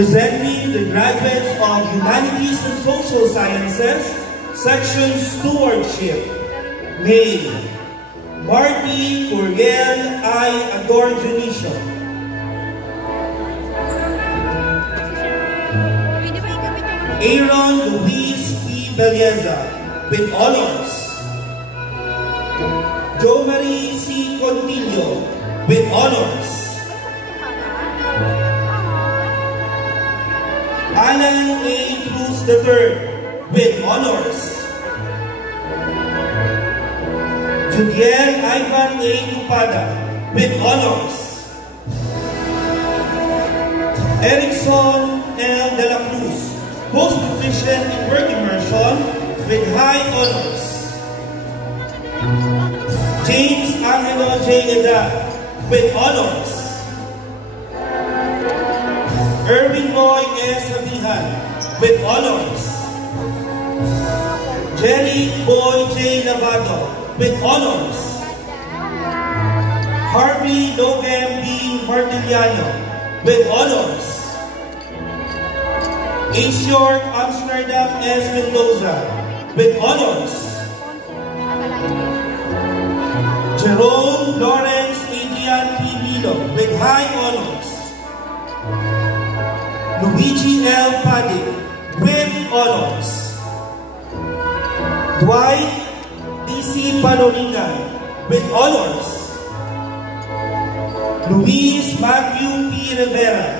Presenting the graduates of Humanities and Social Sciences, Section Stewardship, May Marty Curiel I. Ador Junicio. Aaron Luis P. Belleza, with honors. Jo Marie C. Contillo, with honors. Alan A. Cruz III, with honors. Juliel Ivan A. Lupada, with honors. Erickson L. De La Cruz, most proficient in work immersion, with high honors. James Angelo J. Eda, with honors. Erwin Roy S. Sabihan, with honors. Jerry Boy J. Lavado, with honors. Harvey Logan B. Martiliano, with honors. Asior Amsterdam S. Mendoza, with honors. Jerome Lawrence Adrian P. Milo, with high honors. Luigi L. Paddy, with honors. Dwight D.C. Paloringan, with honors. Luis Matthew P. Rivera,